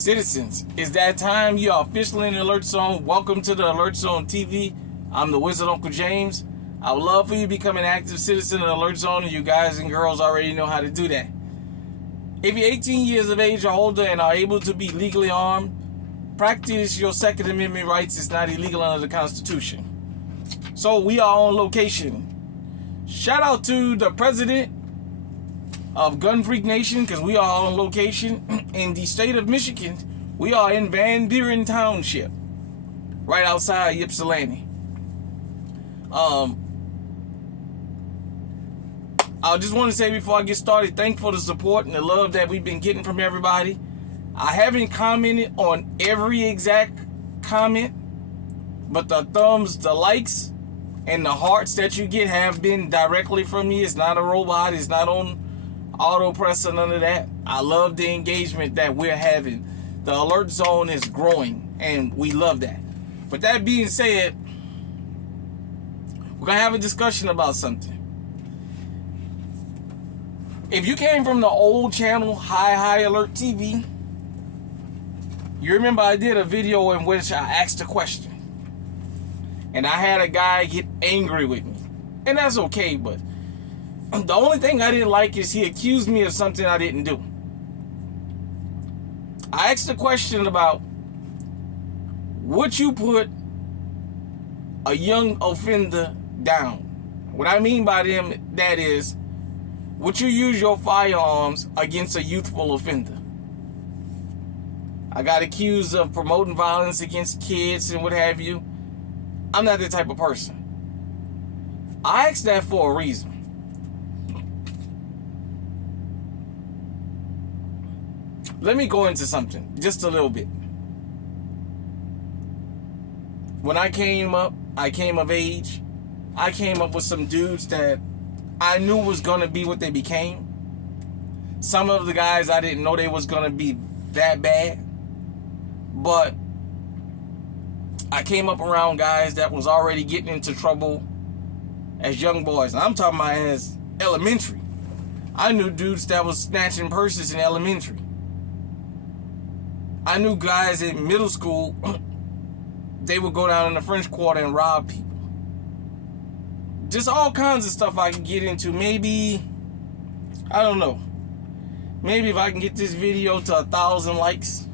Citizens, it's that time. You are officially in the Alert Zone. Welcome to the Alert Zone TV. I'm the Wizard Uncle James. I would love for you to become an active citizen of the Alert Zone, and you guys and girls already know how to do that. If you're 18 years of age or older and are able to be legally armed, practice your Second Amendment rights. It's not illegal under the Constitution. So we are on location. Shout out to the president of Gun Freak Nation, because we are on location in the state of Michigan. We are in Van Buren Township, right outside Ypsilanti. I just want to say before I get started, thanks for the support and the love that we've been getting from everybody. I haven't commented on every exact comment, but the thumbs, the likes, and the hearts that you get have been directly from me. It's not a robot. It's not on auto press or none of that. I love the engagement that we're having. The Alert Zone is growing, and we love that. But that being said, we're going to have a discussion about something. If you came from the old channel, High Alert TV, you remember I did a video in which I asked a question. And I had a guy get angry with me. And that's okay, but the only thing I didn't like is he accused me of something I didn't do. I asked a question about, would you put a young offender down? What I mean by that is, would you use your firearms against a youthful offender? I got accused of promoting violence against kids and what have you. I'm not that type of person. I asked that for a reason. Let me go into something, just a little bit. When I came of age, I came up with some dudes that I knew was going to be what they became. Some of the guys I didn't know they was going to be that bad. But I came up around guys that was already getting into trouble as young boys. And I'm talking about as elementary. I knew dudes that was snatching purses in elementary. I knew guys in middle school, they would go down in the French Quarter and rob people. Just all kinds of stuff I can get into. Maybe, I don't know. Maybe if I can get this video to 1,000 likes,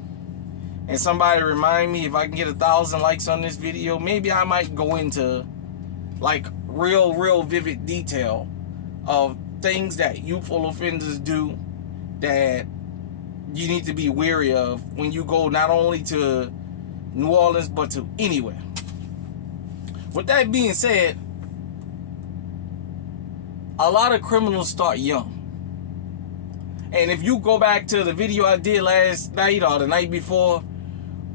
and somebody remind me if I can get 1,000 likes on this video, maybe I might go into like real vivid detail of things that youthful offenders do that you need to be wary of when you go not only to New Orleans, but to anywhere. With that being said, a lot of criminals start young. And if you go back to the video I did last night or the night before,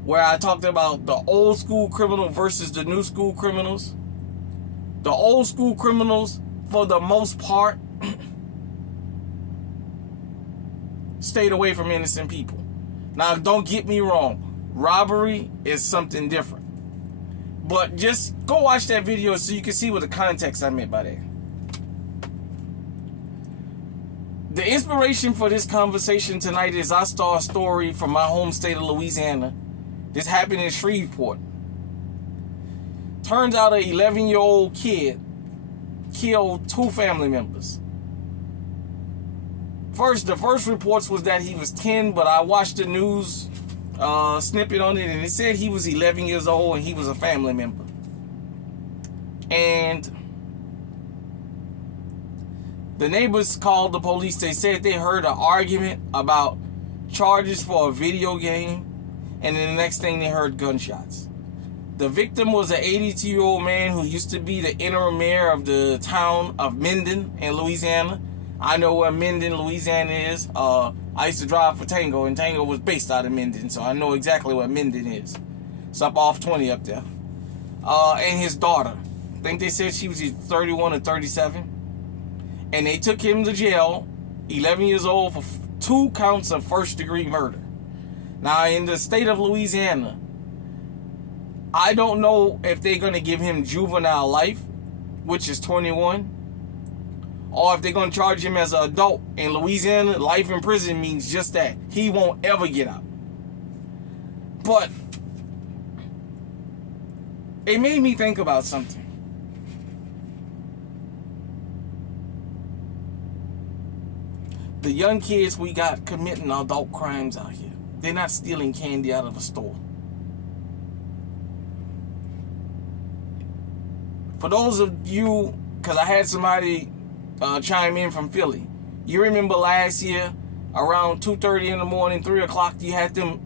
where I talked about the old school criminal versus the new school criminals, the old school criminals, for the most part, stayed away from innocent people. Now, don't get me wrong. Robbery is something different. But just go watch that video so you can see what the context I meant by that. The inspiration for this conversation tonight is I saw a story from my home state of Louisiana. This happened in Shreveport. Turns out an 11-year-old kid killed 2 family members. The first reports was that he was 10, but I watched the news snippet on it, and it said he was 11 years old and he was a family member. And the neighbors called the police. They said they heard an argument about charges for a video game, and then the next thing they heard gunshots. The victim was an 82-year-old man who used to be the interim mayor of the town of Minden in Louisiana. I know where Minden, Louisiana is. I used to drive for Tango, and Tango was based out of Minden, so I know exactly where Minden is. It's up off 20 up there. And his daughter. I think they said she was 31 or 37. And they took him to jail, 11 years old, for 2 counts of first-degree murder. Now, in the state of Louisiana, I don't know if they're going to give him juvenile life, which is 21, or if they're going to charge him as an adult. In Louisiana, life in prison means just that. He won't ever get out. But it made me think about something. The young kids we got committing adult crimes out here. They're not stealing candy out of a store. For those of you, because I had somebody chime in from Philly. You remember last year, around 2:30 in the morning, 3 o'clock, you had them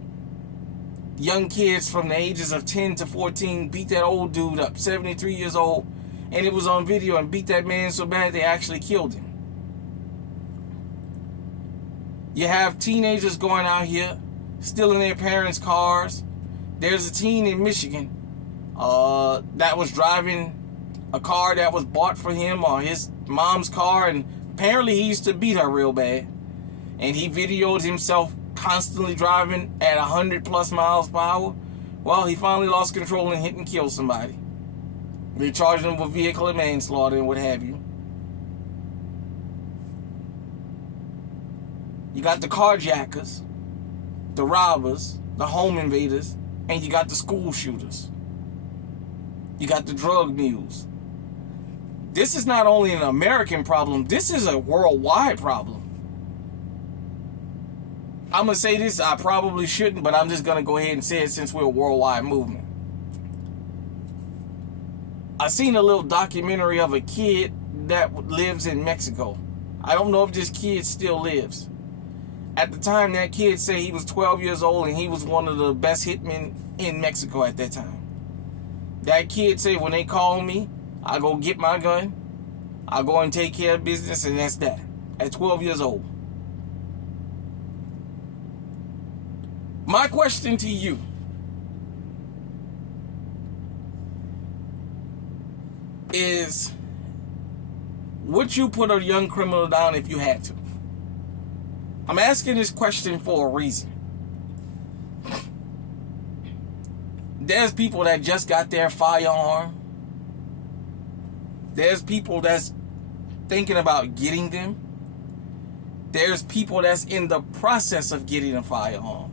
young kids from the ages of 10 to 14 beat that old dude up, 73 years old, and it was on video, and beat that man so bad they actually killed him. You have teenagers going out here, stealing their parents' cars. There's a teen in Michigan that was driving a car that was bought for him, or his mom's car, and apparently he used to beat her real bad. And he videoed himself constantly driving at 100 plus miles per hour. Well, he finally lost control and hit and killed somebody. They charged him with vehicular manslaughter and what have you. You got the carjackers, the robbers, the home invaders, and you got the school shooters. You got the drug mules. This is not only an American problem, this is a worldwide problem. I'm going to say this, I probably shouldn't, but I'm just going to go ahead and say it since we're a worldwide movement. I seen a little documentary of a kid that lives in Mexico. I don't know if this kid still lives. At the time, that kid said he was 12 years old and he was one of the best hitmen in Mexico at that time. That kid said, when they call me, I go get my gun, I go and take care of business, and that's that. At 12 years old. My question to you is, would you put a young criminal down if you had to? I'm asking this question for a reason. There's people that just got their firearm. There's people that's thinking about getting them. There's people that's in the process of getting a firearm.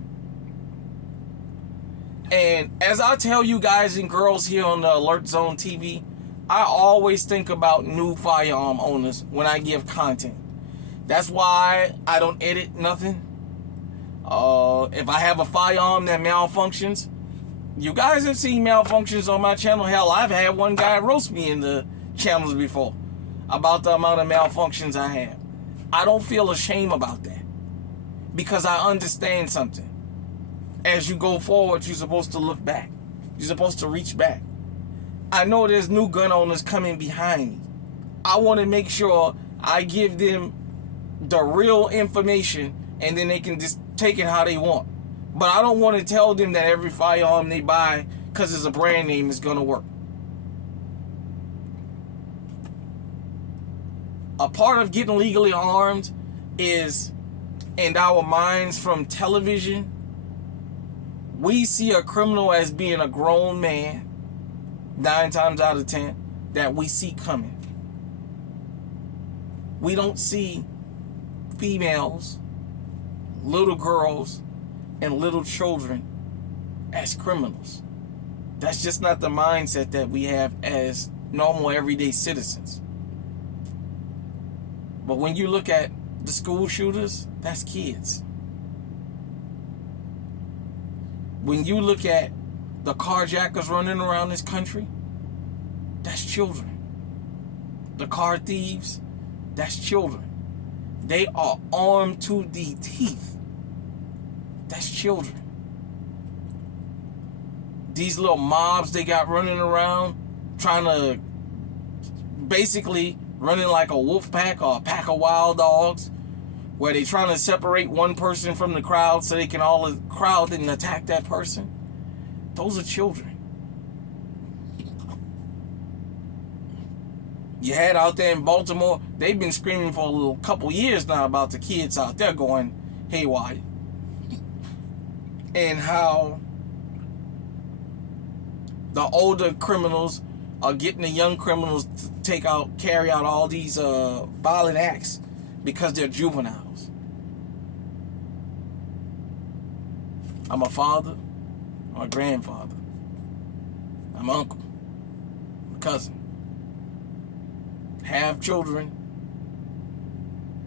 And as I tell you guys and girls here on the Alert Zone TV, I always think about new firearm owners when I give content. That's why I don't edit nothing. If I have a firearm that malfunctions, you guys have seen malfunctions on my channel. Hell, I've had one guy roast me in the channels before about the amount of malfunctions I have. I don't feel ashamed about that because I understand something. As you go forward, you're supposed to look back. You're supposed to reach back. I know there's new gun owners coming behind me. I want to make sure I give them the real information and then they can just take it how they want. But I don't want to tell them that every firearm they buy because it's a brand name is going to work. A part of getting legally armed is, in our minds from television, we see a criminal as being a grown man, 9 times out of 10, that we see coming. We don't see females, little girls, and little children as criminals. That's just not the mindset that we have as normal everyday citizens. But when you look at the school shooters, that's kids. When you look at the carjackers running around this country, that's children. The car thieves, that's children. They are armed to the teeth. That's children. These little mobs they got running around, trying to basically running like a wolf pack or a pack of wild dogs, where they trying to separate one person from the crowd so they can all crowd and attack that person. Those are children. You had out there in Baltimore, they've been screaming for a little couple years now about the kids out there going haywire. And how the older criminals are getting the young criminals to carry out all these violent acts because they're juveniles. I'm a father. I'm a grandfather. I'm an uncle. I'm a cousin. Have children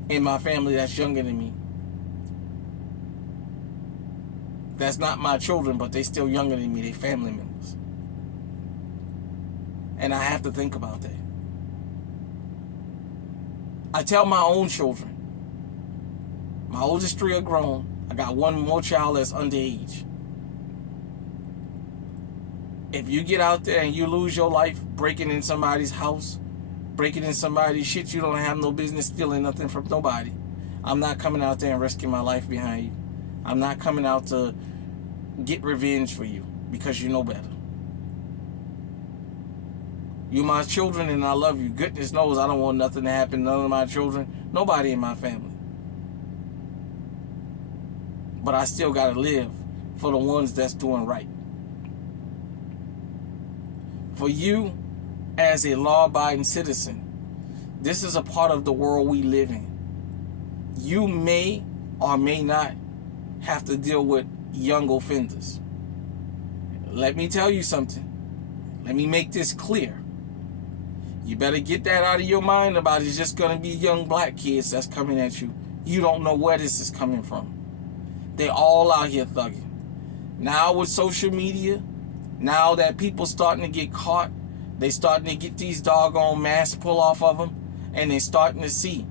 in my family that's younger than me. That's not my children, but they still younger than me. They family members. And I have to think about that. I tell my own children. My oldest 3 are grown. I got one more child that's underage. If you get out there and you lose your life breaking in somebody's house, breaking in somebody's shit, you don't have no business stealing nothing from nobody. I'm not coming out there and risking my life behind you. I'm not coming out to get revenge for you because you know better. You're my children and I love you. Goodness knows I don't want nothing to happen to none of my children, nobody in my family. But I still gotta live for the ones that's doing right. For you, as a law-abiding citizen, this is a part of the world we live in. You may or may not have to deal with young offenders. Let me tell you something. Let me make this clear. You better get that out of your mind about it's just going to be young black kids that's coming at you. You don't know where this is coming from. They're all out here thugging. Now with social media, now that people starting to get caught, they starting to get these doggone masks pull off of them, and they starting to see,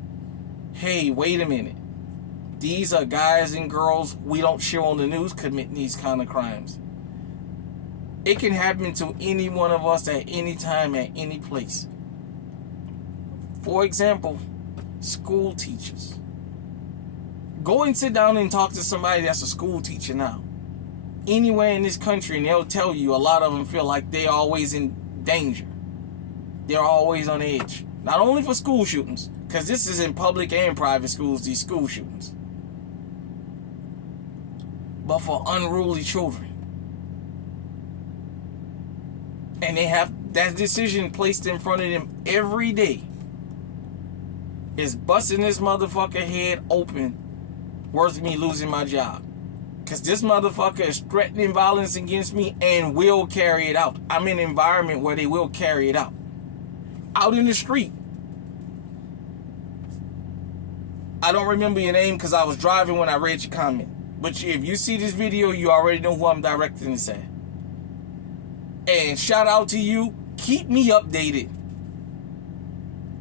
hey, wait a minute. These are guys and girls we don't show on the news committing these kind of crimes. It can happen to any one of us at any time, at any place. For example, school teachers. Go and sit down and talk to somebody that's a school teacher now. Anywhere in this country, and they'll tell you a lot of them feel like they're always in danger. They're always on edge. Not only for school shootings, because this is in public and private schools, these school shootings, but for unruly children. And they have that decision placed in front of them every day. Is busting this motherfucker head open worth me losing my job? Because this motherfucker is threatening violence against me and will carry it out. I'm in an environment where they will carry it out. Out in the street. I don't remember your name because I was driving when I read your comment. But if you see this video, you already know who I'm directing this at. And shout out to you. Keep me updated.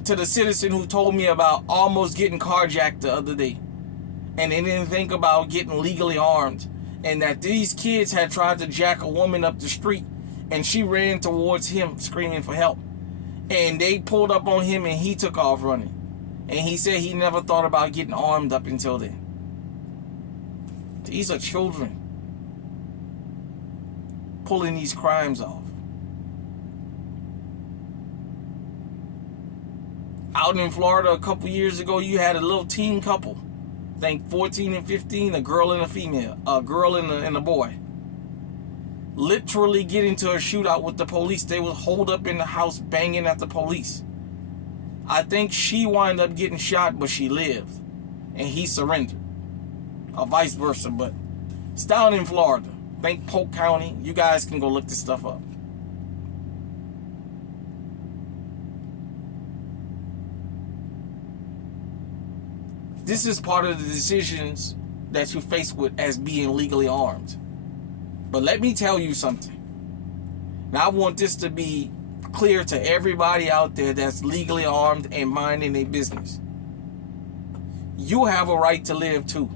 To the citizen who told me about almost getting carjacked the other day. And they didn't think about getting legally armed. And that these kids had tried to jack a woman up the street. And she ran towards him screaming for help. And they pulled up on him and he took off running. And he said he never thought about getting armed up until then. These are children pulling these crimes off. Out in Florida a couple years ago, you had a little teen couple. I think 14 and 15, a girl and a female. A girl and a boy. Literally get into a shootout with the police. They was holed up in the house banging at the police. I think she wound up getting shot, but she lived. And he surrendered. Or vice versa, but it's down in Florida. I think Polk County. You guys can go look this stuff up. This is part of the decisions that you face with as being legally armed. But let me tell you something. Now I want this to be clear to everybody out there that's legally armed and minding their business. You have a right to live too.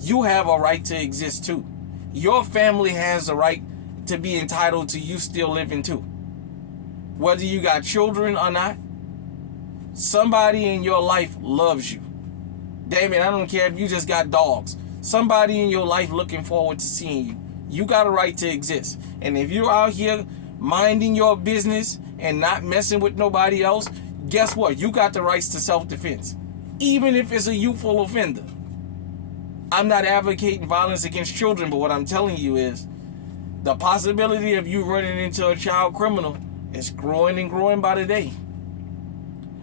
You have a right to exist too. Your family has a right to be entitled to you still living too. Whether you got children or not, somebody in your life loves you. Damn it, I don't care if you just got dogs. Somebody in your life looking forward to seeing you. You got a right to exist. And if you're out here minding your business and not messing with nobody else, guess what? You got the rights to self-defense. Even if it's a youthful offender. I'm not advocating violence against children, but what I'm telling you is the possibility of you running into a child criminal is growing and growing by the day.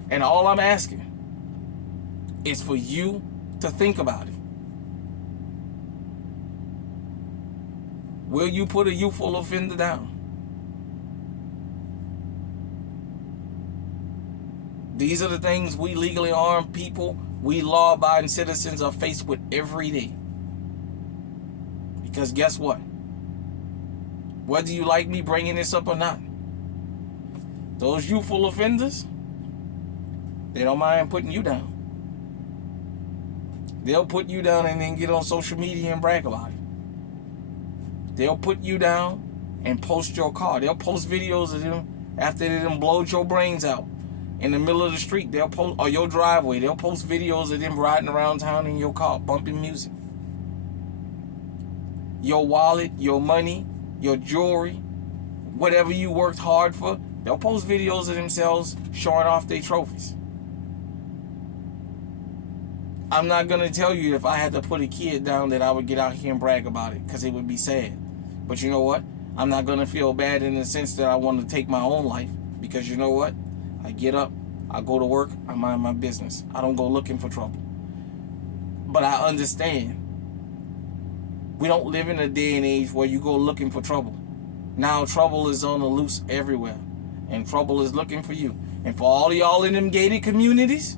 And all I'm asking is for you to think about it. Will you put a youthful offender down? These are the things we legally armed people, we law-abiding citizens are faced with every day. Because guess what? Whether you like me bringing this up or not, those youthful offenders, they don't mind putting you down. They'll put you down and then get on social media and brag about it. They'll put you down and post your car. They'll post videos of them after they done blowed your brains out in the middle of the street. They'll post, or your driveway. They'll post videos of them riding around town in your car, bumping music. Your wallet, your money, your jewelry, whatever you worked hard for, they'll post videos of themselves showing off their trophies. I'm not going to tell you if I had to put a kid down that I would get out here and brag about it, because it would be sad. But you know what? I'm not going to feel bad in the sense that I want to take my own life, because you know what? I get up, I go to work, I mind my business. I don't go looking for trouble. But I understand. We don't live in a day and age where you go looking for trouble. Now trouble is on the loose everywhere. And trouble is looking for you. And for all of y'all in them gated communities,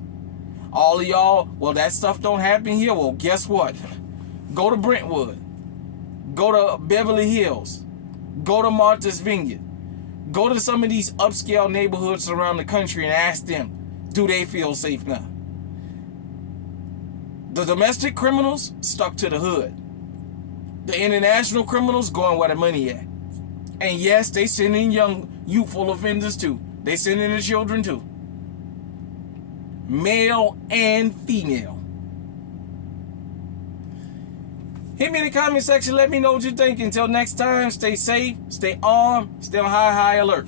all of y'all, well, that stuff don't happen here. Well, guess what? Go to Brentwood. Go to Beverly Hills. Go to Martha's Vineyard. Go to some of these upscale neighborhoods around the country and ask them, do they feel safe now? The domestic criminals stuck to the hood. The international criminals going where the money at. And yes, they send in young, youthful offenders too. They send in the children too. Male and female. Hit me in the comment section. Let me know what you think. Until next time, stay safe, stay armed, stay on high alert.